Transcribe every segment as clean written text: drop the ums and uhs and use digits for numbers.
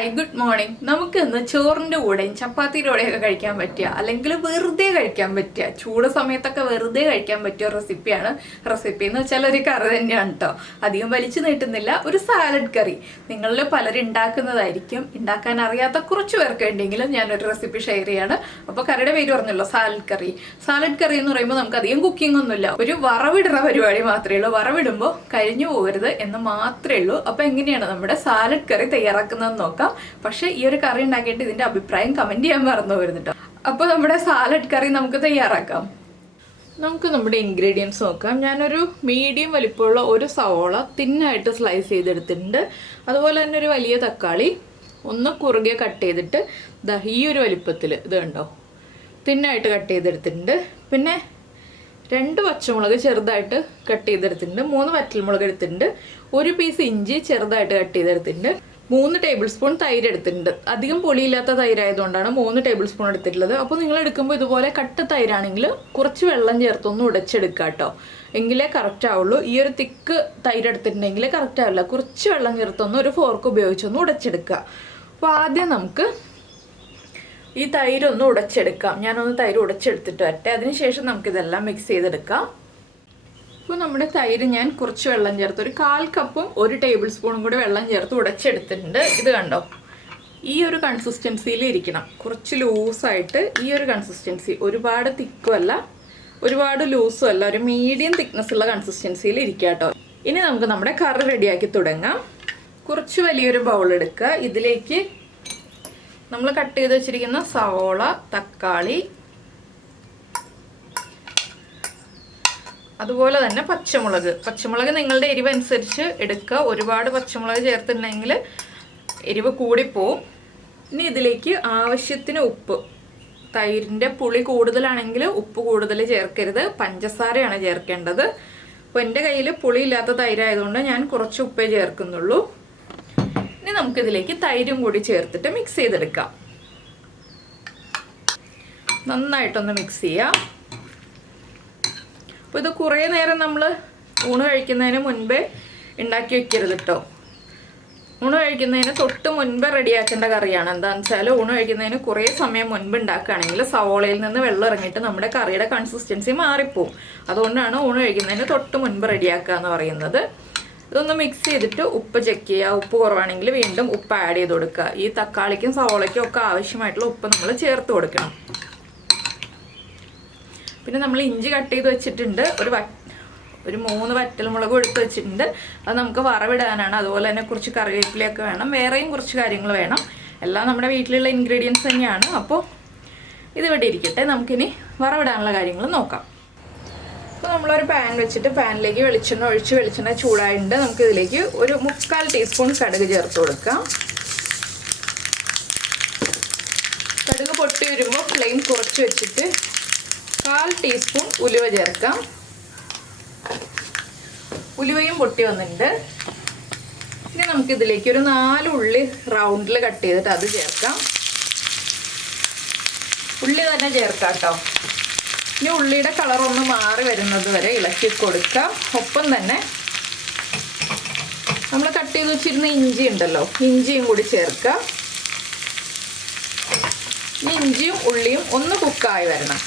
Hi good morning. നമുക്ക് ഇന്ന് ചോറിൻ്റെ കൂടെയും ചപ്പാത്തിയുടെ കൂടെയൊക്കെ കഴിക്കാൻ പറ്റിയ അല്ലെങ്കിൽ വെറുതെ കഴിക്കാൻ പറ്റിയ ചൂട് സമയത്തൊക്കെ വെറുതെ കഴിക്കാൻ പറ്റിയ റെസിപ്പിയാണ്. റെസിപ്പി എന്ന് വെച്ചാൽ ഒരു കറി തന്നെയാണ് കേട്ടോ. അധികം വലിച്ചു നീട്ടുന്നില്ല. ഒരു സാലഡ് കറി നിങ്ങളിൽ പലരും ഉണ്ടാക്കുന്നതായിരിക്കും. ഉണ്ടാക്കാൻ അറിയാത്ത കുറച്ച് പേർക്ക് വേണ്ടിയെങ്കിലും ഞാനൊരു റെസിപ്പി ഷെയർ ചെയ്യാണ്. അപ്പോൾ കറിയുടെ പേര് പറഞ്ഞല്ലോ, സാലഡ് കറി. സാലഡ് കറി എന്ന് പറയുമ്പോൾ നമുക്ക് അധികം കുക്കിംഗ് ഒന്നുമില്ല, ഒരു വറവിടുന്ന പരിപാടി മാത്രമേ ഉള്ളൂ. വറവിടുമ്പോൾ കരിഞ്ഞു പോകരുത് എന്ന് മാത്രമേ ഉള്ളൂ. അപ്പോൾ എങ്ങനെയാണ് നമ്മുടെ സാലഡ് കറി തയ്യാറാക്കുന്നത് നോക്കാം. പക്ഷെ ഈ ഒരു കറി ഉണ്ടാക്കിയിട്ട് ഇതിന്റെ അഭിപ്രായം കമന്റ് ചെയ്യാൻ മറന്നു വരുന്നുട്ടോ. അപ്പോൾ നമ്മുടെ സാലഡ് കറി നമുക്ക് തയ്യാറാക്കാം. നമുക്ക് നമ്മുടെ ഇൻഗ്രീഡിയൻസ് നോക്കാം. ഞാനൊരു മീഡിയം വലിപ്പമുള്ള ഒരു സവോള തിന്നായിട്ട് സ്ലൈസ് ചെയ്തെടുത്തിട്ടുണ്ട്. അതുപോലെ തന്നെ ഒരു വലിയ തക്കാളി ഒന്ന് കുറുകെ കട്ട് ചെയ്തിട്ട് ഈ ഒരു വലിപ്പത്തിൽ ഇത് കണ്ടോ തിന്നായിട്ട് കട്ട് ചെയ്തെടുത്തിട്ടുണ്ട്. പിന്നെ 2 പച്ചമുളക് ചെറുതായിട്ട് കട്ട് ചെയ്തെടുത്തിട്ടുണ്ട്. 3 വറ്റൽമുളക് എടുത്തിട്ടുണ്ട്. 1 പീസ് ഇഞ്ചി ചെറുതായിട്ട് കട്ട് ചെയ്തെടുത്തിട്ടുണ്ട്. 3 ടേബിൾ സ്പൂൺ തൈര് എടുത്തിട്ടുണ്ട്. അധികം പുളിയില്ലാത്ത തൈരായതുകൊണ്ടാണ് 3 ടേബിൾ സ്പൂൺ എടുത്തിട്ടുള്ളത്. അപ്പോൾ നിങ്ങൾ എടുക്കുമ്പോൾ ഇതുപോലെ കട്ട് തൈരാണെങ്കിൽ കുറച്ച് വെള്ളം ചേർത്തൊന്ന് ഉടച്ചെടുക്കുക കേട്ടോ, എങ്കിലേ കറക്റ്റ് ആവുള്ളൂ. ഈ ഒരു തിക്ക് തൈര് എടുത്തിട്ടുണ്ടെങ്കിൽ കറക്റ്റ് ആവില്ല. കുറച്ച് വെള്ളം ചേർത്തൊന്ന് ഒരു ഫോർക്ക് ഉപയോഗിച്ചൊന്ന് ഉടച്ചെടുക്കുക. അപ്പോൾ ആദ്യം നമുക്ക് ഈ തൈരൊന്ന് ഉടച്ചെടുക്കാം. ഞാനൊന്ന് തൈര് ഉടച്ചെടുത്തിട്ട് വരട്ടെ. അതിനുശേഷം നമുക്കിതെല്ലാം മിക്സ് ചെയ്തെടുക്കാം. ഇപ്പോൾ നമ്മുടെ തൈര് ഞാൻ കുറച്ച് വെള്ളം ചേർത്ത് ഒരു 1/4 കപ്പും 1 ടേബിൾ സ്പൂണും കൂടി വെള്ളം ചേർത്ത് ഉടച്ചെടുത്തിട്ടുണ്ട്. ഇത് കണ്ടോ, ഈ ഒരു കൺസിസ്റ്റൻസിയിൽ ഇരിക്കണം. കുറച്ച് ലൂസായിട്ട് ഈ ഒരു കൺസിസ്റ്റൻസി, ഒരുപാട് തിക്കും അല്ല ഒരുപാട് ലൂസും അല്ല, ഒരു മീഡിയം തിക്നെസ് ഉള്ള കൺസിസ്റ്റൻസിയിൽ ഇരിക്കുക കേട്ടോ. ഇനി നമുക്ക് നമ്മുടെ കറി റെഡിയാക്കി തുടങ്ങാം. കുറച്ച് വലിയൊരു ബൗൾ എടുക്കുക. ഇതിലേക്ക് നമ്മൾ കട്ട് ചെയ്ത് വെച്ചിരിക്കുന്ന സവോള, തക്കാളി, അതുപോലെ തന്നെ പച്ചമുളക് നിങ്ങളുടെ എരിവ് അനുസരിച്ച് എടുക്കുക. ഒരുപാട് പച്ചമുളക് ചേർത്തിട്ടുണ്ടെങ്കിൽ എരിവ് കൂടിപ്പോവും. ഇനി ഇതിലേക്ക് ആവശ്യത്തിന് ഉപ്പ്. തൈരിൻ്റെ പുളി കൂടുതലാണെങ്കിൽ ഉപ്പ് കൂടുതൽ ചേർക്കരുത്, പഞ്ചസാരയാണ് ചേർക്കേണ്ടത്. അപ്പോൾ എൻ്റെ കയ്യിൽ പുളി ഇല്ലാത്ത തൈരായതുകൊണ്ട് ഞാൻ കുറച്ച് ഉപ്പേ ചേർക്കുന്നുള്ളൂ. ഇനി നമുക്കിതിലേക്ക് തൈരും കൂടി ചേർത്തിട്ട് മിക്സ് ചെയ്തെടുക്കാം. നന്നായിട്ടൊന്ന് മിക്സ് ചെയ്യാം. അപ്പോൾ ഇത് കുറേ നേരം നമ്മൾ ഊണ് കഴിക്കുന്നതിന് മുൻപേ ഉണ്ടാക്കി വെക്കരുത് കേട്ടോ. ഊണ് കഴിക്കുന്നതിന് തൊട്ട് മുൻപേ റെഡിയാക്കേണ്ട കറിയാണ്. എന്താണെന്ന് വെച്ചാൽ ഊണ് കഴിക്കുന്നതിന് കുറേ സമയം മുൻപ് ഉണ്ടാക്കുകയാണെങ്കിൽ സവോളയിൽ നിന്ന് വെള്ളം ഇറങ്ങിയിട്ട് നമ്മുടെ കറിയുടെ കൺസിസ്റ്റൻസി മാറിപ്പോവും. അതുകൊണ്ടാണ് ഊണ് കഴിക്കുന്നതിന് തൊട്ട് മുൻപ് റെഡിയാക്കുക എന്ന് പറയുന്നത്. ഇതൊന്ന് മിക്സ് ചെയ്തിട്ട് ഉപ്പ് ചെക്ക് ചെയ്യുക. ഉപ്പ് കുറവാണെങ്കിൽ വീണ്ടും ഉപ്പ് ആഡ് ചെയ്ത് കൊടുക്കുക. ഈ തക്കാളിക്കും സവോളയ്ക്കും ഒക്കെ ആവശ്യമായിട്ടുള്ള ഉപ്പ് നമ്മൾ ചേർത്ത് കൊടുക്കണം. പിന്നെ നമ്മൾ ഇഞ്ചി കട്ട് ചെയ്ത് വെച്ചിട്ടുണ്ട്. ഒരു 3 വറ്റൽമുളകും എടുത്ത് വെച്ചിട്ടുണ്ട്. അത് നമുക്ക് വറവിടാനാണ്. അതുപോലെ തന്നെ കുറച്ച് കറിവേപ്പിലയൊക്കെ വേണം. വേറെയും കുറച്ച് കാര്യങ്ങൾ വേണം. എല്ലാം നമ്മുടെ വീട്ടിലുള്ള ഇൻഗ്രീഡിയൻസ് തന്നെയാണ്. അപ്പോൾ ഇതിവിടെ ഇരിക്കട്ടെ. നമുക്കിനി വറവിടാനുള്ള കാര്യങ്ങൾ നോക്കാം. അപ്പോൾ നമ്മളൊരു പാൻ വെച്ചിട്ട് പാനിലേക്ക് വെളിച്ചെണ്ണ ഒഴിച്ച് വെളിച്ചെണ്ണ ചൂടായിട്ടുണ്ട്. നമുക്കിതിലേക്ക് ഒരു 3/4 ടീസ്പൂൺ കടുക് ചേർത്ത് കൊടുക്കാം. കടുക് പൊട്ടി വരുമ്പോൾ ഫ്ലെയിം കുറച്ച് വെച്ചിട്ട് 1/4 ടീസ്പൂൺ ഉലുവ ചേർക്കാം. ഉലുവയും പൊട്ടി വന്നിട്ടുണ്ട്. ഇനി നമുക്കിതിലേക്ക് ഒരു 4 ഉള്ളി റൗണ്ടിൽ കട്ട് ചെയ്തിട്ട് അത് ചേർക്കാം. ഉള്ളി തന്നെ ചേർക്കാം കേട്ടോ. ഇനി ഉള്ളിയുടെ കളർ ഒന്ന് മാറി വരുന്നത് വരെ ഇളക്കി കൊടുക്കാം. ഒപ്പം തന്നെ നമ്മൾ കട്ട് ചെയ്ത് വെച്ചിരുന്ന ഇഞ്ചി ഉണ്ടല്ലോ, ഇഞ്ചിയും കൂടി ചേർക്കാം. ഇനി ഇഞ്ചിയും ഉള്ളിയും ഒന്ന് കുക്കായി വരണം.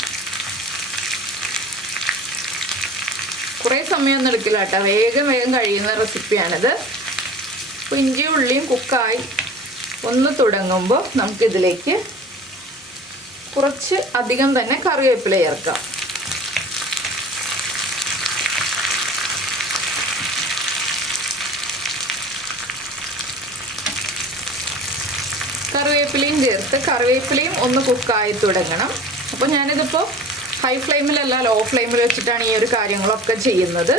കുറേ സമയമൊന്നും എടുക്കില്ല കേട്ടോ, വേഗം കഴിയുന്ന റെസിപ്പിയാണിത്. അപ്പോൾ ഇഞ്ചിയും ഉള്ളിയും കുക്കായി ഒന്ന് തുടങ്ങുമ്പോൾ നമുക്കിതിലേക്ക് കുറച്ച് അധികം തന്നെ കറിവേപ്പില ചേർക്കാം. കറിവേപ്പിലയും ചേർത്ത് കറിവേപ്പിലയും ഒന്ന് കുക്കായി തുടങ്ങണം. അപ്പോൾ ഞാനിതിപ്പോൾ ഹൈ ഫ്ലെയിമിലല്ല ലോ ഫ്ലെയിമിൽ വെച്ചിട്ടാണ് ഈ ഒരു കാര്യങ്ങളൊക്കെ ചെയ്യുന്നത്.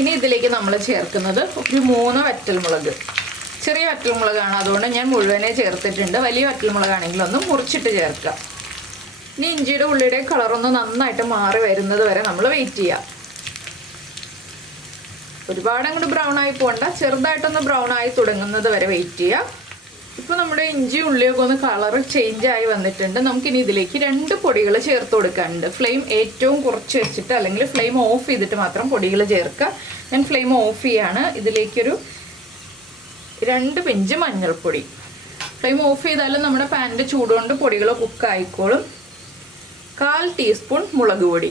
ഇനി ഇതിലേക്ക് നമ്മൾ ചേർക്കുന്നത് ഒരു 3 വറ്റൽമുളക്. ചെറിയ വറ്റൽമുളകാണ്, അതുകൊണ്ട് ഞാൻ മുഴുവനെ ചേർത്തിട്ടുണ്ട്. വലിയ വറ്റൽമുളകാണെങ്കിൽ ഒന്ന് മുറിച്ചിട്ട് ചേർക്കാം. ഇനി ഇഞ്ചിയുടെ ഉള്ളിയുടെ കളറൊന്ന് നന്നായിട്ട് മാറി വരുന്നത് വരെ നമ്മൾ വെയിറ്റ് ചെയ്യാം. ഒരുപാട് അങ്ങോട്ട് ബ്രൗൺ ആയി പോകണ്ട, ചെറുതായിട്ടൊന്ന് ബ്രൗൺ ആയി തുടങ്ങുന്നത് വരെ വെയിറ്റ് ചെയ്യാം. ഇപ്പോൾ നമ്മുടെ ഇഞ്ചി ഉള്ളിയൊക്കെ ഒന്ന് കളർ ചേഞ്ച് ആയി വന്നിട്ടുണ്ട്. നമുക്കിനി ഇതിലേക്ക് 2 പൊടികൾ ചേർത്ത് കൊടുക്കാനുണ്ട്. ഫ്ലെയിം ഏറ്റവും കുറച്ച് വെച്ചിട്ട് അല്ലെങ്കിൽ ഫ്ലെയിം ഓഫ് ചെയ്തിട്ട് മാത്രം പൊടികൾ ചേർക്കുക. ഞാൻ ഫ്ലെയിം ഓഫ് ചെയ്യാണ്. ഇതിലേക്കൊരു 2 പിഞ്ച് മഞ്ഞൾപ്പൊടി. ഫ്ലെയിം ഓഫ് ചെയ്താലും നമ്മുടെ പാനിൻ്റെ ചൂടുകൊണ്ട് പൊടികൾ കുക്കായിക്കോളും. 1/4 ടീസ്പൂൺ മുളക് പൊടി.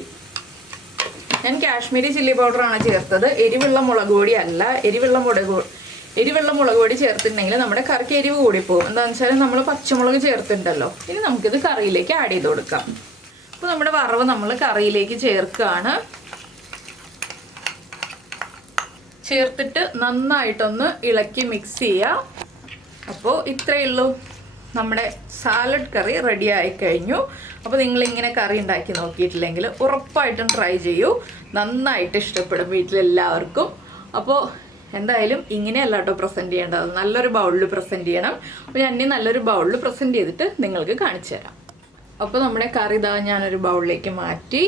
ഞാൻ കാശ്മീരി ചില്ലി പൗഡറാണ് ചേർത്തത്. എരിവുള്ള മുളക് പൊടി അല്ല. എരിവുള്ള മുളക് പൊടി ചേർത്തിട്ടുണ്ടെങ്കിൽ നമ്മുടെ കറിക്ക് എരിവ് കൂടിപ്പോകും. എന്താണെന്ന് വെച്ചാൽ നമ്മൾ പച്ചമുളക് ചേർത്തിട്ടുണ്ടല്ലോ. ഇനി നമുക്കിത് കറിയിലേക്ക് ആഡ് ചെയ്ത് കൊടുക്കാം. അപ്പോൾ നമ്മുടെ വറവ് നമ്മൾ കറിയിലേക്ക് ചേർക്കുകയാണ്. ചേർത്തിട്ട് നന്നായിട്ടൊന്ന് ഇളക്കി മിക്സ് ചെയ്യുക. അപ്പോൾ ഇത്രയേ ഉള്ളൂ, നമ്മുടെ സാലഡ് കറി റെഡി ആയി കഴിഞ്ഞു. അപ്പോൾ നിങ്ങളിങ്ങനെ കറി ഉണ്ടാക്കി നോക്കിയിട്ടില്ലെങ്കിൽ ഉറപ്പായിട്ടും ട്രൈ ചെയ്യൂ. നന്നായിട്ട് ഇഷ്ടപ്പെടും വീട്ടിലെല്ലാവർക്കും. അപ്പോൾ എന്തായാലും ഇങ്ങനെയല്ല കേട്ടോ പ്രസൻറ്റ് ചെയ്യേണ്ടത്, നല്ലൊരു ബൗളിൽ പ്രസൻറ്റ് ചെയ്യണം. അപ്പോൾ ഞാൻ ഇനി നല്ലൊരു ബൗളിൽ പ്രസൻറ്റ് ചെയ്തിട്ട് നിങ്ങൾക്ക് കാണിച്ചു തരാം. അപ്പോൾ നമ്മുടെ കറി ഇതാ ഞാനൊരു ബൗളിലേക്ക് മാറ്റി.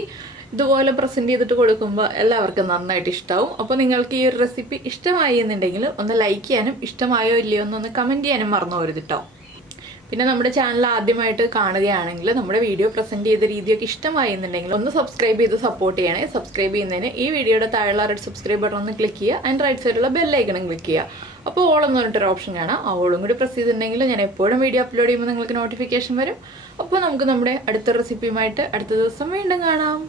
ഇതുപോലെ പ്രസൻറ്റ് ചെയ്തിട്ട് കൊടുക്കുമ്പോൾ എല്ലാവർക്കും നന്നായിട്ട് ഇഷ്ടമാവും. അപ്പോൾ നിങ്ങൾക്ക് ഈ ഒരു റെസിപ്പി ഇഷ്ടമായി എന്നുണ്ടെങ്കിൽ ഒന്ന് ലൈക്ക് ചെയ്യാനും ഇഷ്ടമായോ ഇല്ലയോ എന്നൊന്ന് കമൻറ്റ് ചെയ്യാനും മറന്നു പോകരുത് കേട്ടോ. പിന്നെ നമ്മുടെ ചാനൽ ആദ്യമായിട്ട് കാണുകയാണെങ്കിൽ നമ്മുടെ വീഡിയോ പ്രസൻറ്റ് ചെയ്ത രീതിയൊക്കെ ഇഷ്ടമായി എന്നുണ്ടെങ്കിൽ ഒന്ന് സബ്സ്ക്രൈബ് ചെയ്ത് സപ്പോർട്ട് ചെയ്യണേ. സബ്സ്ക്രൈബ് ചെയ്യുന്നതിന് ഈ വീഡിയോയുടെ താഴെയുള്ള റെഡ് സബ്സ്ക്രൈബ് ബട്ടൺ ഒന്ന് ക്ലിക്ക് ചെയ്യുക. ആൻഡ് റൈറ്റ് സൈഡിലുള്ള ബെല്ലൈക്കണം ക്ലിക്ക് ചെയ്യുക. അപ്പോൾ ഓൾ എന്ന് പറഞ്ഞിട്ടൊരു ഓപ്ഷൻ കാണാം. ആ ഓളും കൂടി പ്രസ് ചെയ്തിട്ടുണ്ടെങ്കിൽ ഞാൻ എപ്പോഴും വീഡിയോ അപ്ലോഡ് ചെയ്യുമ്പോൾ നിങ്ങൾക്ക് നോട്ടിഫിക്കേഷൻ വരും. അപ്പോൾ നമുക്ക് നമ്മുടെ അടുത്ത റെസിപ്പിയുമായിട്ട് അടുത്ത ദിവസം വീണ്ടും കാണാം.